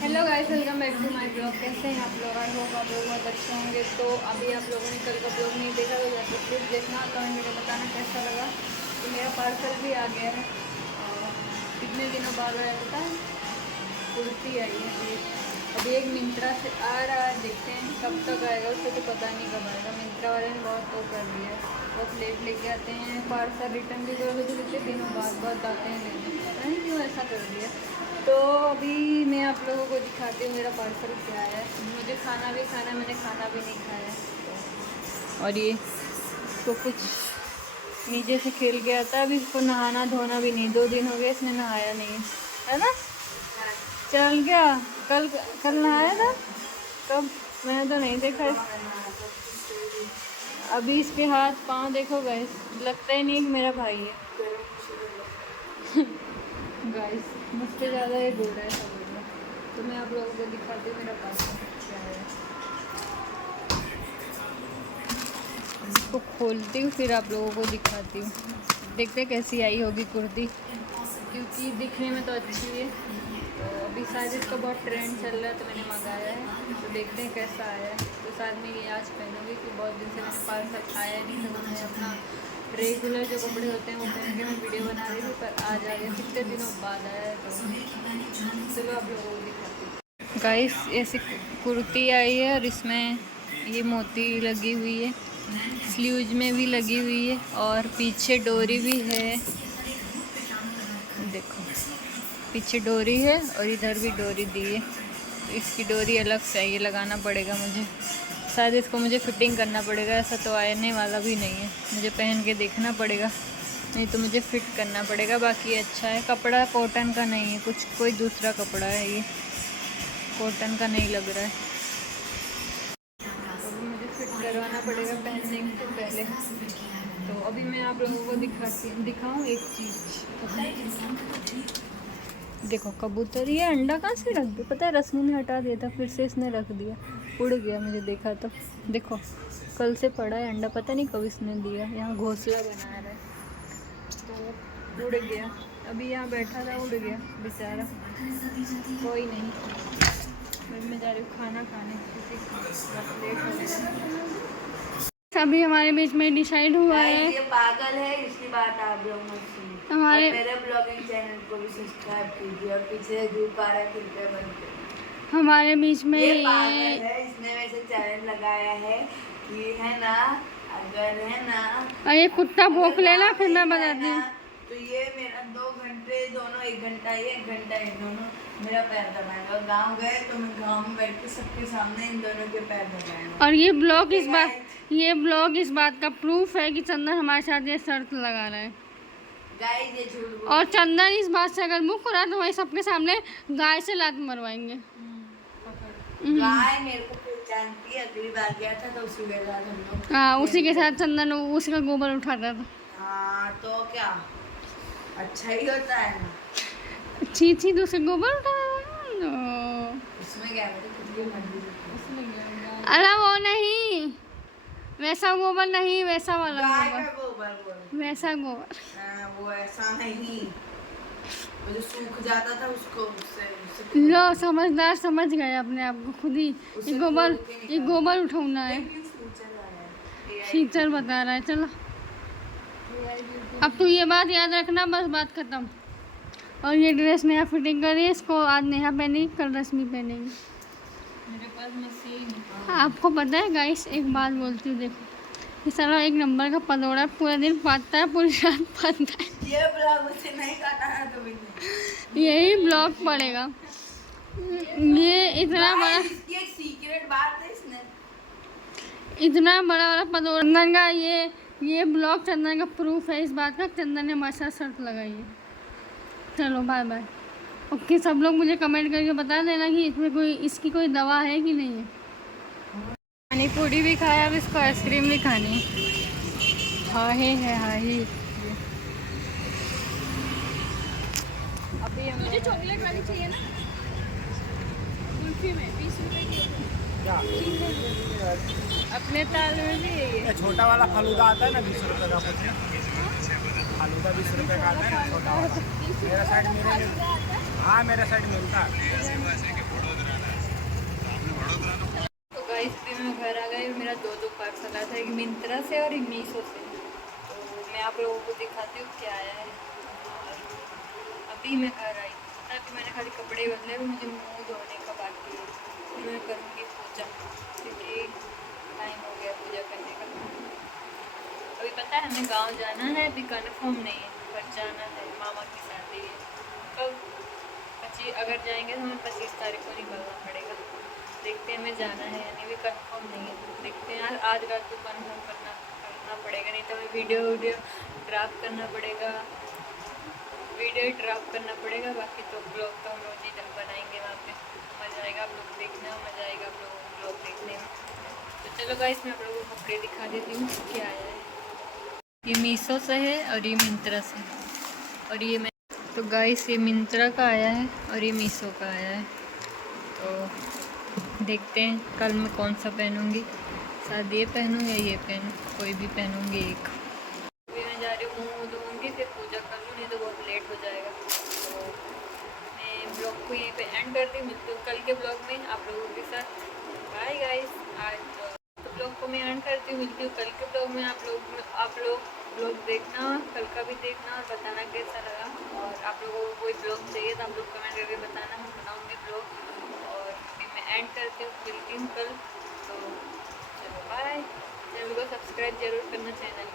Hello guys, welcome back to my blog. कैसे हैं आप लोग? आई होप आप लोग बहुत अच्छे होंगे। तो अभी आप लोगों ने कल का ब्लॉग नहीं देखा तो जाकर प्लीज़ देखना, कमेंट करके बताना कैसा लगा। तो मेरा पार्सल भी आ गया है और कितने दिनों बाद आया पता है, कुर्ती आई है। अभी एक मिंत्रा से आ रहा है, देखते हैं कब तक आएगा, उससे तो पता नहीं कब आएगा। मिंत्रा वाले ने बहुत वो कर दिया है, बहुत लेट लेके आते हैं। पार्सल रिटर्न भी करोगे तो कितने दिनों बाद आते हैं लेने, पता नहीं क्यों ऐसा कर दिया। तो अभी मैं आप लोगों को दिखाती हूँ मेरा पार्सल क्या है। मुझे खाना भी खाना है, मैंने खाना भी नहीं खाया तो। और ये तो कुछ नीचे से खेल गया था, अभी इसको नहाना धोना भी नहीं, 2 दिन हो गए इसने नहाया नहीं है ना। चल गया कल नहाया था कब? मैंने तो नहीं देखा। अभी इसके हाथ पाँव देखो गाइस, लगता ही नहीं है कि मेरा भाई है। गाइस मुझसे ज़्यादा ये गोरा है सब लोग। तो मैं आप लोगों को दिखाती हूँ मेरा पार्सल क्या है। इसको खोलती हूँ फिर आप लोगों को दिखाती हूँ। देखते कैसी आई होगी कुर्ती, क्योंकि दिखने में तो अच्छी है। तो अभी शायद इसका बहुत ट्रेंड चल रहा है तो मैंने मंगाया है। तो देखते हैं कैसा आया है। तो साथ में ये आज पहनूँगी कि बहुत दिन से मैंने पार्सल खाया नहीं था, तो मैं अपना रेगुलर जो कपड़े होते हैं वो पहन के मैं वीडियो बना रही थी, पर आज आ गया, कितने दिनों बाद आया है। तो चलो आप लोगों को दिखाती हूँ। गाइस ऐसी कुर्ती आई है और इसमें ये मोती लगी हुई है, स्लीव्स में भी लगी हुई है और पीछे डोरी भी है। देखो पीछे डोरी है और इधर भी डोरी दी है। तो इसकी डोरी अलग से ये लगाना पड़ेगा मुझे, शायद इसको मुझे फिटिंग करना पड़ेगा। ऐसा तो आने वाला भी नहीं है, मुझे पहन के देखना पड़ेगा, नहीं तो मुझे फिट करना पड़ेगा। बाकी अच्छा है, कपड़ा कॉटन का नहीं है, कुछ कोई दूसरा कपड़ा है, ये कॉटन का नहीं लग रहा है। तो अभी मुझे फिट करवाना पड़ेगा पहनने से पहले। तो अभी मैं आप लोगों को दिखाऊँ एक चीज़। देखो कबूतर, ये अंडा कहाँ से रख दिया पता है, रश्मि ने हटा दिया था, फिर से इसने रख दिया, उड़ गया। मुझे देखा तो देखो कल से पड़ा है अंडा, पता नहीं कब इसने दिया। यहाँ घोंसला बना रहा है तो उड़ गया। अभी यहाँ बैठा था, उड़ गया बेचारा। कोई नहीं, मैं जा रही हूँ खाना खाने, क्योंकि लेट हो गया। अभी हमारे बीच में डिसाइड हुआ है, ये पागल है, इसकी बात आप लोग मत सुनिए। हमारे मेरे ब्लॉगिंग चैनल को भी सब्सक्राइब कीजिए और पीछे धूप आ रहा है, कृपया बंद करिए। हमारे बीच में ये पागल है, इसने वैसे चैलेंज लगाया है कि है ना, अगर है ना ये कुत्ता भौंक लेना फिर मैं बताती हूँ। तो ये मेरा 2 घंटे दोनों, 1 घंटा ये 1 घंटा ये दोनों मेरा पैर दबाएगा। और गाँव गए तो मैं गाँव में बैठ के सबके सामने इन दोनों के पैर दबाएगा। और ये ब्लॉग इस बात का प्रूफ है कि चंदन हमारे साथ ये शर्त लगा रहा है। गाइस ये झूठ और चंदन इस बात से अगर मुख रहा तो वही सबके सामने गाय से लात मरवाएंगे। गाय मेरे को पहचानती है, अगली बार गया था तो उसी के साथ हम लोग, हाँ उसी के साथ चंदन उसका गोबर उठाता था। हाँ तो क्या अच्छा ही होता है ना। छी तो उसका गोबर उठाता उसमें क्या है, कितनी मर्जी अरे वो नहीं, वैसा गोबर नहीं, वैसा वाला गाय गोबर, का गोबर बोल, वैसा गोबर। वो ऐसा नहीं, वो जो सूख जाता था उसको उससे लो समझदार समझ गए अपने आप को खुद ही। ये गोबर उठाना है, टीचर बता रहा है। चलो अब तू ये बात याद रखना, बस बात खत्म। और ये ड्रेस नेहा फिटिंग करी है, इसको आज नेहा पहनेगी, कल रश्मि पहनेगी। मेरे पास मशीन। आपको पता है गाइस, एक बात बोलती हूँ, देखो ये सारा एक नंबर का पदौड़ा, पूरा दिन पाता है, पूरी रात पाता है। ये ब्लॉग उसे नहीं काटा है तो भी यही ब्लॉग पड़ेगा। ये इतना बड़ा, इसकी एक सीक्रेट बात है, इसने इतना बड़ा पदौड़ा चंदन का, ये ब्लॉग चंदन का प्रूफ है इस बात का, चंदन ने हमारे साथ शर्त लगाई है। चलो बाय बाय। ओके, सब लोग मुझे कमेंट करके बता देना कि इसमें इसकी कोई दवा है कि नहीं है। पानी पूरी भी खाया, अब इसको आइसक्रीम भी खानी है। हाँ ही अभी मुझे चॉकलेट वाली चाहिए ना, कुल्फी में 20 रुपए की। अपने ताल में भी है छोटा वाला फालूदा आता है ना, 20 रुपए का फालूदा 20 रुपए का आता है ना, छोटा वाला। मेरा साइड हाँ मेरा साइड मिलता है। तो गाइस भी मैं घर आ गई और मेरा दो पार्सल आया था, एक मिंत्रा से और एक मीशो से। तो मैं आप लोगों को दिखाती हूँ क्या आया है। और अभी मैं घर आई, ताकि मैंने खाली कपड़े बदले, मुझे मुँह धोने का बाकी है। फिर मैं करूँगी पूजा, क्योंकि टाइम हो गया पूजा करने का। अभी पता है हमें गांव जाना है, अभी कन्फर्म नहीं है, पर जाना है। मामा की शादी है कब, 25 अगर जाएंगे तो हमें 25 तारीख को निकलना पड़ेगा। देखते हैं हमें जाना है यानी भी कन्फर्म नहीं है। देखते हैं यार, आज रात को कन्फर्म करना पड़ेगा, नहीं तो हमें वीडियो ड्राफ्ट करना पड़ेगा, बाकी तो ब्लॉग तो हम रोज ही बनाएंगे वहाँ पे। मज़ा आएगा, आप लोग देखना, मज़ा आएगा आप लोगों को ब्लॉग देखने में। तो चलो गाइस मैं आप लोगों को कपड़े दिखा देती हूँ क्या आया है। ये मीशो से है और ये मिंत्रा से, और ये मैं तो गाइस ये मिंत्रा का आया है और ये मीशो का आया है। तो देखते हैं कल मैं कौन सा पहनूंगी, शायद ये पहनूँ या ये पहनूँ, कोई भी पहनूंगी एक। अभी मैं जा रही हूँ, मुँह धोऊंगी, फिर पूजा कर लूँ, नहीं तो बहुत लेट हो जाएगा। तो मैं ब्लॉग को यहीं पे एंड करती हूँ, मिलती हूँ कल के ब्लॉग में आप लोगों के साथ। बाय गाइस, आज तो ब्लॉग को मैं एंड करती हूँ, मिलती हूँ कल के ब्लॉग में। आप लोग ब्लॉग देखना, कल का भी देखना और बताना कैसा लगा। और आप लोगों को कोई ब्लॉग चाहिए तो आप लोग कमेंट करके बताना, मैं बनाऊँगी ब्लॉग। और अभी मैं एंड करती हूँ, मिलती हूँ कल। तो चलो बाय, चैनल को सब्सक्राइब जरूर करना चैनल।